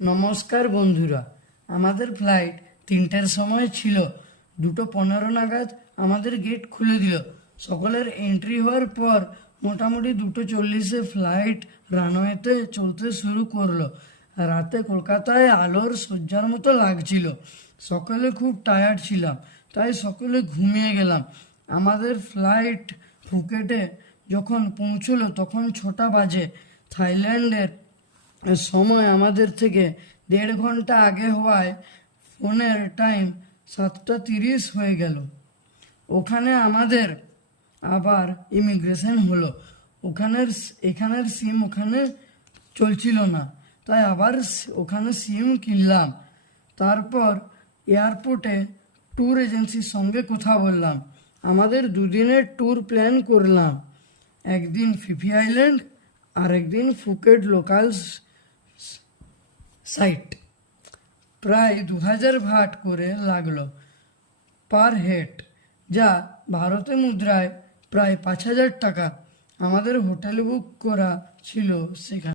নমস্কার বন্ধুরা, আমাদের ফ্লাইট 3টার সময় ছিল। 2:15 নাগাদ আমাদের গেট খুলে দিল। সকলের এন্ট্রি হওয়ার পর মোটামুটি 2:40-এ ফ্লাইট রানওয়েতে চলতে শুরু করলো। রাতে কলকাতায় আলোর সজ্জার মতো লাগছিল। সকলে খুব টায়ার্ড ছিলাম, তাই সকলে ঘুমিয়ে গেলাম। আমাদের ফ্লাইট ফুকেটে যখন পৌঁছলো তখন 6টা বাজে। থাইল্যান্ডের সময় আমাদের থেকে 1.5 ঘন্টা আগে হওয়ায় ফোনের টাইম 7:30 হয়ে গেল। ওখানে আমাদের আবার ইমিগ্রেশন হলো। এখানের সিম ওখানে চলছিল না, তাই আবার ওখানে সিম কিনলাম। তারপর এয়ারপোর্টে ট্যুর এজেন্সির সঙ্গে কথা বললাম। আমাদের 2 দিনের ট্যুর প্ল্যান করলাম। একদিন ফিফি আইল্যান্ড আর একদিন ফুকেট লোকাল সাইট। প্রায় 2000 ভাট করে লাগলো পার হেড, যা ভারতের মুদ্রায় প্রায় 5000 টাকা। আমাদের হোটেল বুক করা ছিল সেখানে।